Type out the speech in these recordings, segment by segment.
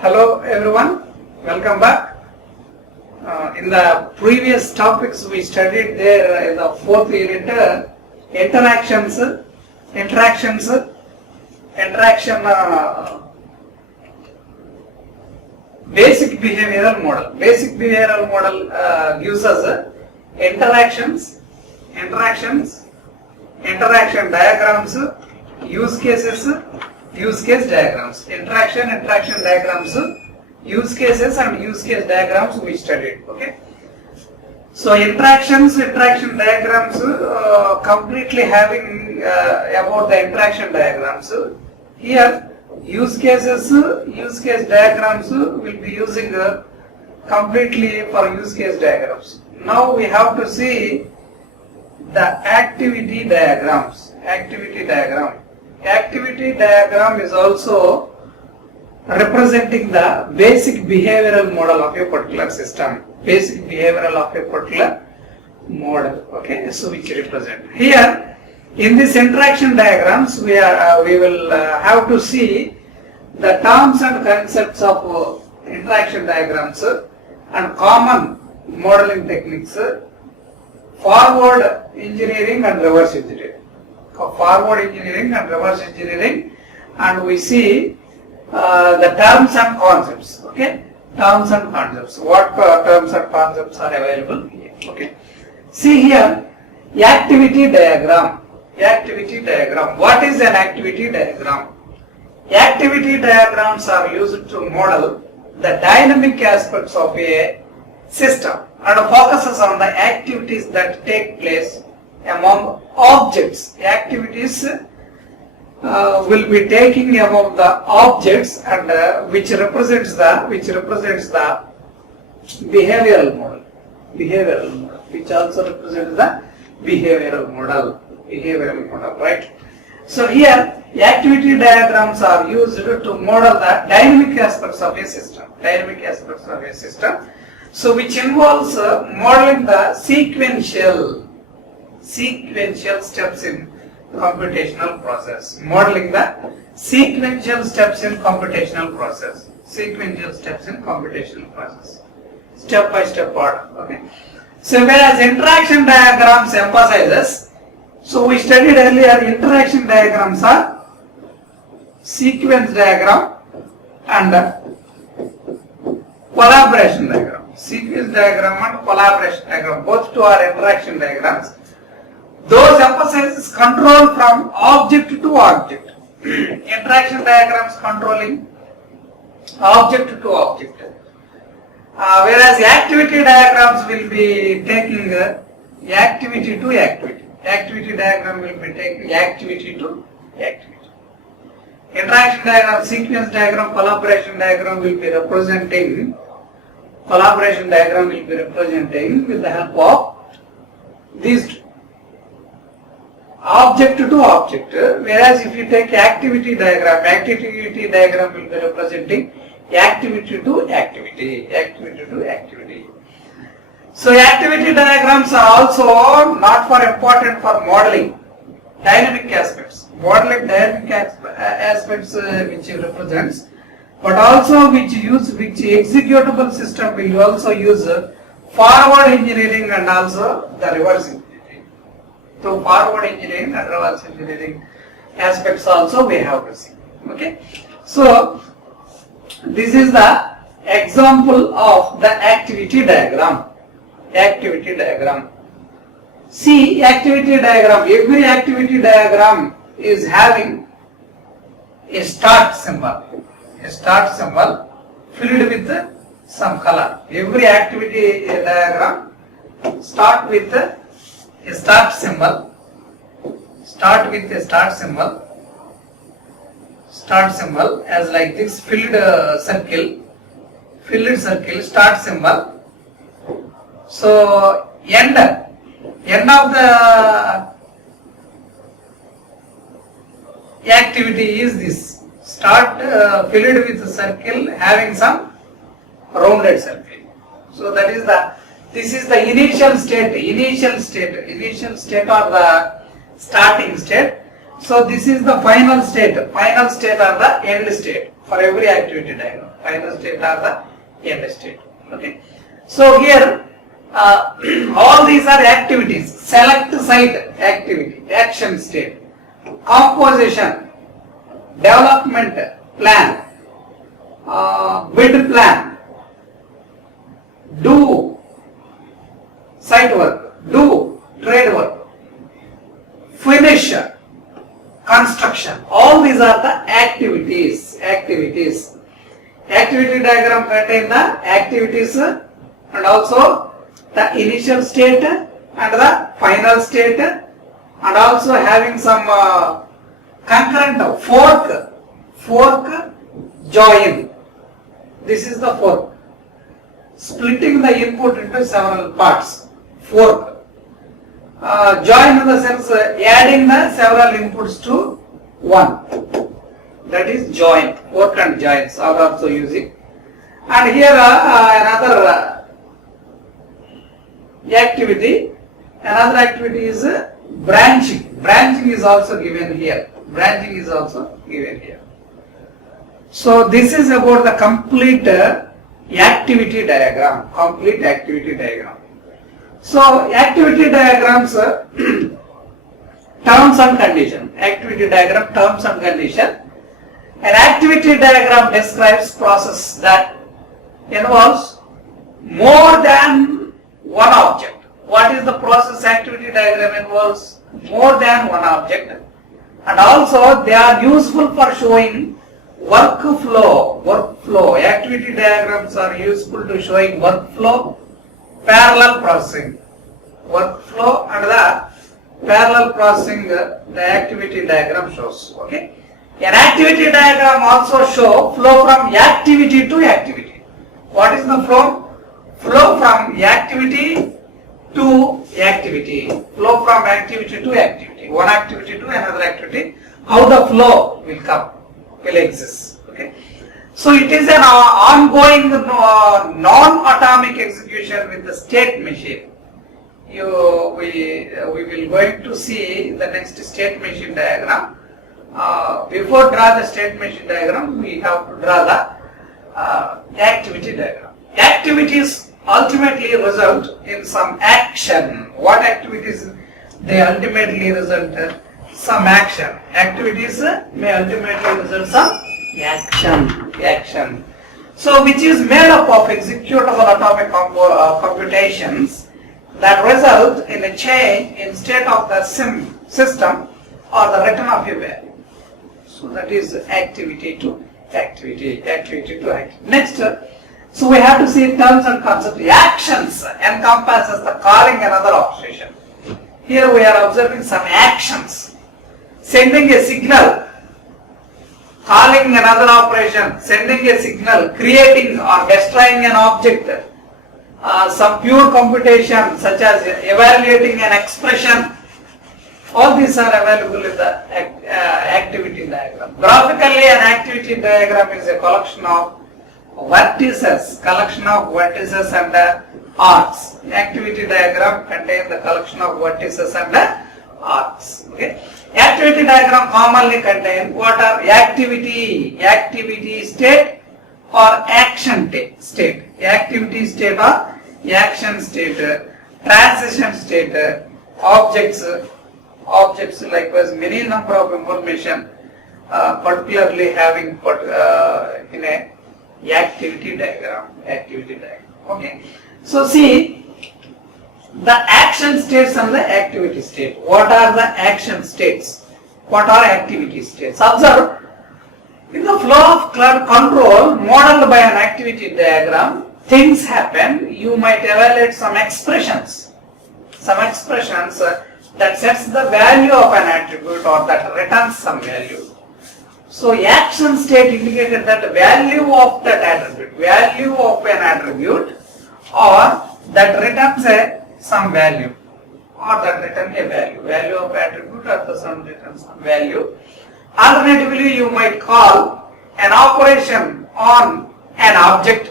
Hello everyone, welcome back. In the previous topics we studied there in the fourth unit, interaction, basic behavioral model. Basic behavioral model gives us interactions, interaction diagrams, use cases, use case diagrams. Interaction diagrams, use cases and use case diagrams we studied. Okay. So interaction diagrams completely having about the interaction diagrams. Here use case diagrams will be using completely for use case diagrams. Now we have to see the activity diagrams. Activity diagram is also representing the basic behavioral model of a particular system. Basic behavioral of a particular model. Okay, so which represent here in this interaction diagrams we will have to see the terms and concepts of interaction diagrams and common modeling techniques, forward engineering and reverse engineering. Forward engineering and reverse engineering, and we see the terms and concepts. Okay, terms and concepts. What terms and concepts are available here? Okay, see here activity diagram. What is an activity diagram? Activity diagrams are used to model the dynamic aspects of a system and focuses on the activities that take place among objects. Activities will be taking among the objects and which represents the behavioral model, which also represents the behavioral model, right? So here activity diagrams are used to model the dynamic aspects of a system, so which involves modeling the sequential steps in computational process. Step by step order. Okay. So whereas interaction diagrams emphasizes, so we studied earlier, interaction diagrams are sequence diagram and collaboration diagram. Sequence diagram and collaboration diagram, both two are interaction diagrams. Those emphasizes control from object to object. Interaction diagrams controlling object to object. Whereas activity diagrams will be taking activity to activity. Activity diagram will be taking activity to activity. Interaction diagram, sequence diagram, collaboration diagram will be representing with the help of these two. Object to object, whereas if you take activity diagram will be representing activity to activity. So activity diagrams are also not for important for modeling dynamic aspects, aspects which it represents, but also which executable system will also use forward engineering and also the reverse engineering. So forward engineering and reverse engineering aspects also we have to see. Okay. So this is the example of the activity diagram. See activity diagram. Every activity diagram is having a start symbol filled with some color. Every activity diagram start with a start symbol. Start symbol as like this filled circle, start symbol. So end of the activity is this start filled with a circle having some rounded circle. So that is this is the initial state or the starting state. So this is the final state or the end state for every activity diagram. final state or the end state. Okay. So here all these are activities. Select site activity, action state, composition, development plan, bid plan, do site work, do trade work, finish construction. All these are the activities. Activity diagram contain the activities and also the initial state and the final state, and also having some concurrent fork, join. This is the fork. Splitting the input into several parts. Fork. Join in the sense adding the several inputs to one. That is join. Fork and joins are also using. And here another activity. Another activity is branching. Branching is also given here. So this is about the complete activity diagram. So activity diagrams, terms and condition. Activity diagram, terms and condition. An activity diagram describes process that involves more than one object. What is the process activity diagram involves? More than one object. And also they are useful for showing workflow. Activity diagrams are useful to showing workflow, parallel processing. Workflow and the parallel processing the activity diagram shows. Okay. An activity diagram also show flow from activity to activity. What is the flow? Flow from activity to activity. Flow from activity to activity. One activity to another activity. How the flow will exist. Okay. So it is an ongoing non-atomic execution with the state machine. We will going to see the next state machine diagram. Before draw the state machine diagram, we have to draw the activity diagram. Activities ultimately result in some action. What activities? They ultimately result in some action. Activities may ultimately result some action. So which is made up of executable atomic computations that result in a change in state of the system or the return of a value. So that is activity to activity. Next, so we have to see terms and concepts. Actions encompasses the calling another operation. Here we are observing some actions. Sending a signal, calling another operation, sending a signal, creating or destroying an object, some pure computation such as evaluating an expression. All these are available in the activity diagram. Graphically, an activity diagram is a collection of vertices and arcs. Activity diagram contains the collection of vertices and arcs. Okay. Activity diagram commonly contain what are activity state or action state. Activity state or action state, transition state, objects likewise many number of information particularly having in a activity diagram. Okay. So see the action states and the activity state. What are the action states? What are activity states? Observe, in the flow of control modeled by an activity diagram, things happen. You might evaluate some expressions that sets the value of an attribute or that returns some value. So action state indicated that value of that attribute, value of an attribute, or that returns some value, or that returns a value of attribute or the some returns some value. Alternatively, you might call an operation on an object,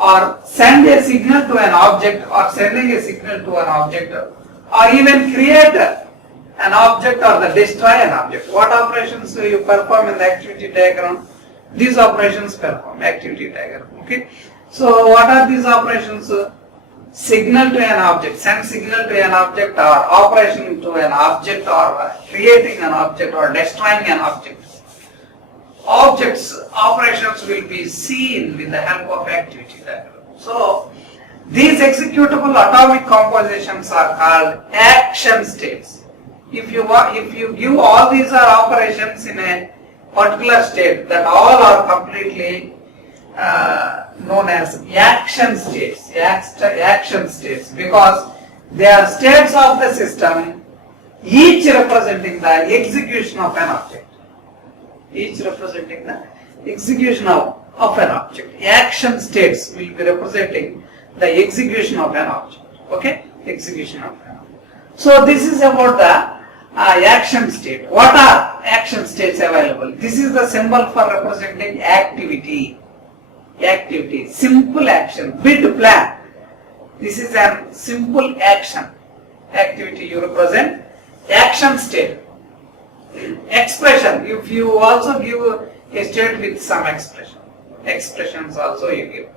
or send a signal to an object, or sending a signal to an object, or even create an object or destroy an object. What operations do you perform in the activity diagram? these operations perform, activity diagram. Okay. So what are these operations? Signal to an object, send signal to an object, or operation to an object, or creating an object, or destroying an object. Operations will be seen with the help of activity diagram. So these executable atomic compositions are called action states. If you give all these are operations in a particular state, that all are completely known as action states. Action states, because they are states of the system, each representing the execution of an object. Each representing the execution of an object. Action states will be representing the execution of an object. Okay, execution of an object. So this is about the action state. What are action states available? This is the symbol for representing activity. Activity, simple action, bid plan. This is a simple action. Activity you represent. Action state. Expression, if you also give a state with some expression. Expressions also you give.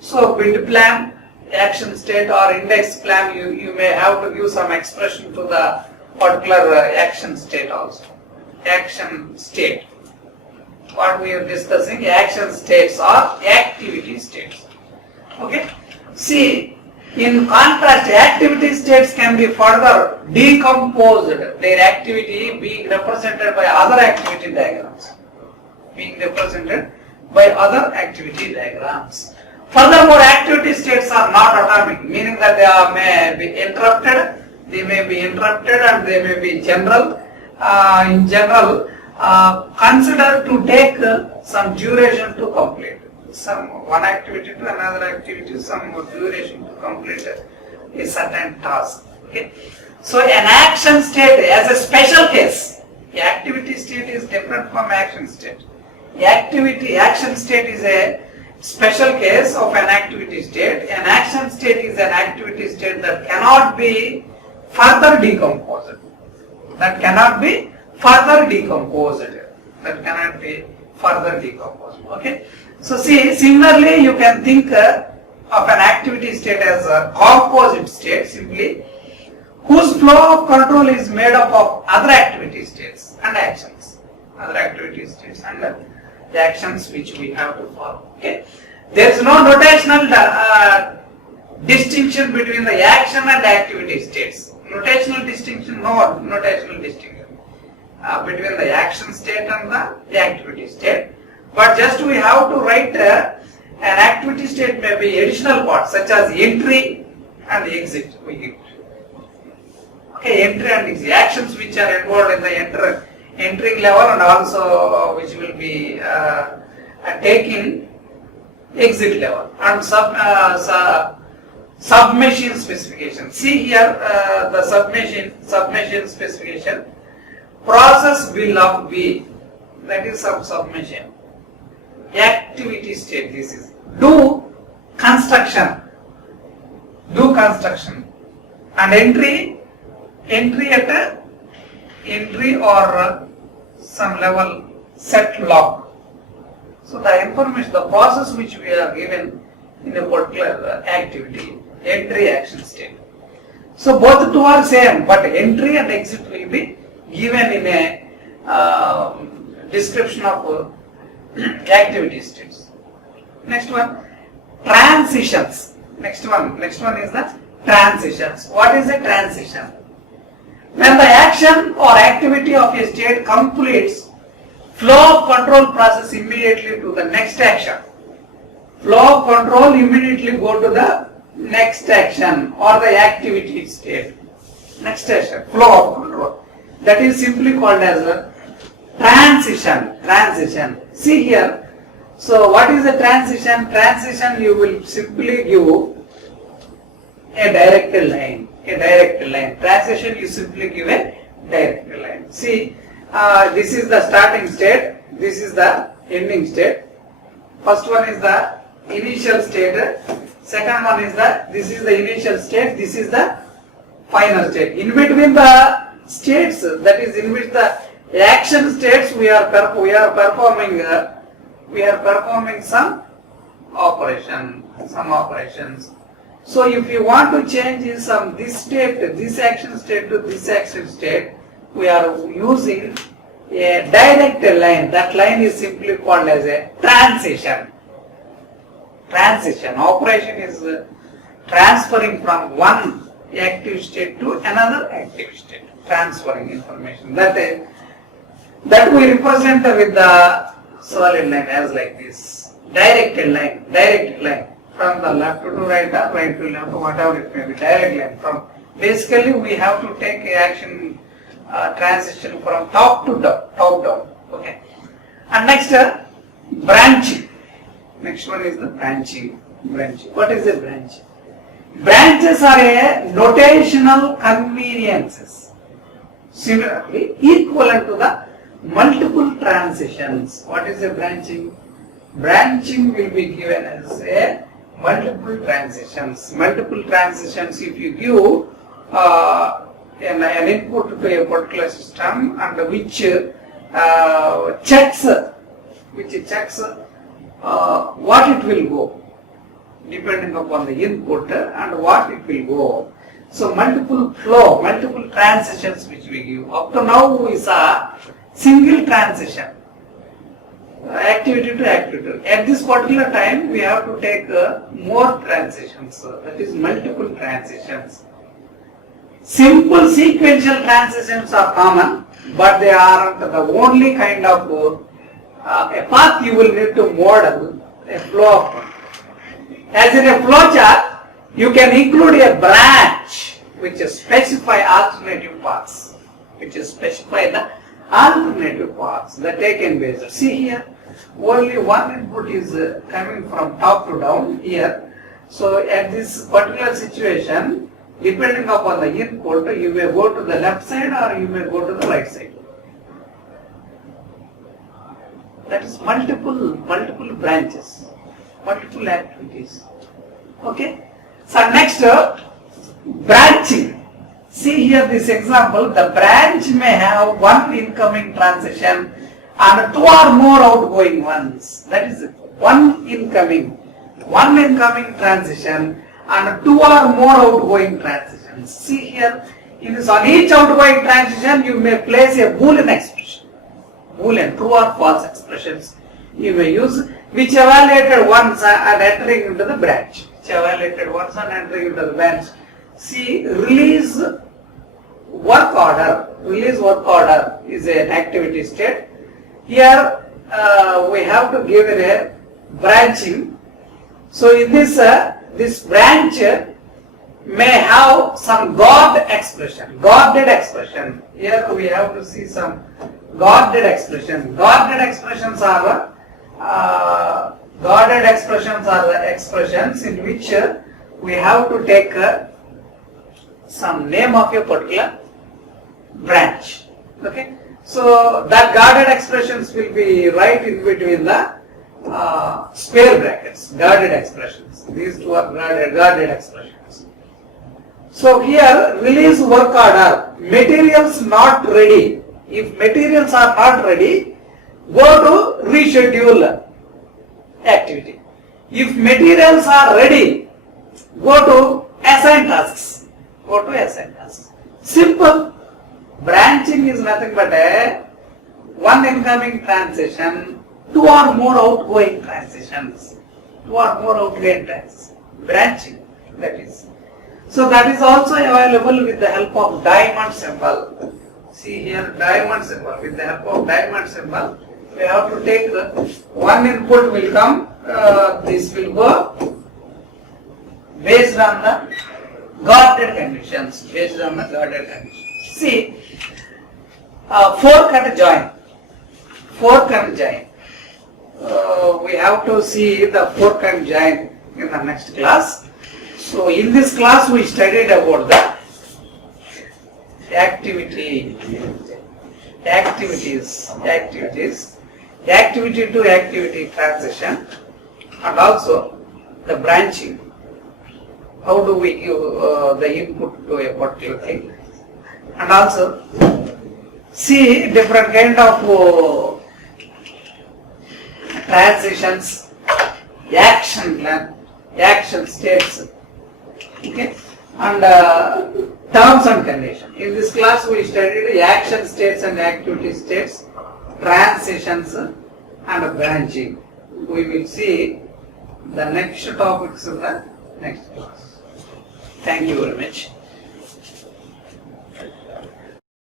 So bid plan, action state, or index plan, you may have to give some expression to the particular action state also. Action state. What we are discussing, action states or activity states. Okay. See, in contrast, activity states can be further decomposed, their activity being represented by other activity diagrams. Furthermore, activity states are not atomic, meaning that they may be interrupted, and they may be general. In general, consider to take some duration to complete. One activity to another activity, some duration to complete a certain task. Okay. So an action state as a special case, the activity state is different from action state. Action state is a special case of an activity state. An action state is an activity state that cannot be further decomposed. Okay. So see, similarly you can think of an activity state as a composite state simply, whose flow of control is made up of other activity states and actions. The actions which we have to follow. Okay. There is no notational distinction between the action and activity states. Notational distinction between the action state and the activity state. But just we have to write an activity state may be additional parts such as entry and exit. We give. Okay, entry and exit. Actions which are involved in the entering level and also which will be taking exit level, and submachine specification. See here the submachine specification. Process will of B, that is submachine. Activity state, this is do construction, and entry or some level set lock. So the information, the process which we are given in a particular activity, entry action state. So both two are same, but entry and exit will be given in a description of activity states. Next one, transitions. Next one is the transitions. What is a transition? When the action or activity of a state completes, flow of control process immediately to the next action. Flow of control immediately go to the next action or the activity state. Next action, flow of control. That is simply called as a transition. See here. So what is a transition? Transition you will simply give a directed line. Transition you simply give a directed line. See, this is the starting state. This is the ending state. First one is the initial state. Second one is this is the initial state. This is the final state. In between the states, that is in which the Action states we are performing some operations. So if you want to change this action state to this action state, we are using a direct line. That line is simply called as a transition. Operation is transferring from one active state to another active state, transferring information. That we represent with the solid line as like this. Directed line from the left to right or right to left, whatever it may be. Direct line from. Basically, we have to take action transition from top down. Okay. And next, branching. Next one is the branching. What is a branch? Branches are a notational conveniences. Similarly, equivalent to the multiple transitions. What is a branching? Branching will be given as a multiple transitions. Multiple transitions, if you give an input to a particular system and which checks what it will go, depending upon the input and what it will go. So multiple transitions which we give. Up to now we saw single transition, activity to activity. At this particular time we have to take more transitions, that is multiple transitions. Simple sequential transitions are common, but they are the only kind of a path you will need to model a flow of. As in a flow chart, you can include a branch which specify alternative paths, the taken basis. See here, only one input is coming from top to down here. So at this particular situation, depending upon the input, you may go to the left side or you may go to the right side. That is multiple branches, multiple activities. Okay. So next, branching. See here this example, the branch may have one incoming transition and two or more outgoing ones. That is one incoming transition and two or more outgoing transitions. See here, on each outgoing transition you may place a Boolean expression. Boolean, true or false expressions you may use, which evaluated once and entering into the branch. See, release work order is an activity state. Here we have to give it a branching. So in this branch may have some guarded expression. Here we have to see some guarded expression. Guarded expressions are the expressions in which we have to take some name of a particular branch. Okay. So that guarded expressions will be right in between the square brackets. Guarded expressions. These two are guarded expressions. So here, release work order. Materials not ready. If materials are not ready, go to reschedule activity. If materials are ready, go to assign tasks. Simple. Branching is nothing but one incoming transition, two or more outgoing transitions. Branching, that is. So that is also available with the help of diamond symbol. See here, diamond symbol. With the help of diamond symbol, we have to take one input will come. This will go based on the guarded conditions. See, fork and join. We have to see the fork and join in the next class. So in this class we studied about the activity to activity transition, and also the branching. How do we give the input to a particular thing, and also see different kind of transitions, action plan, action states, okay, and terms and conditions. In this class we studied action states and activity states, transitions and branching. We will see the next topics in the next class. Thank you very much.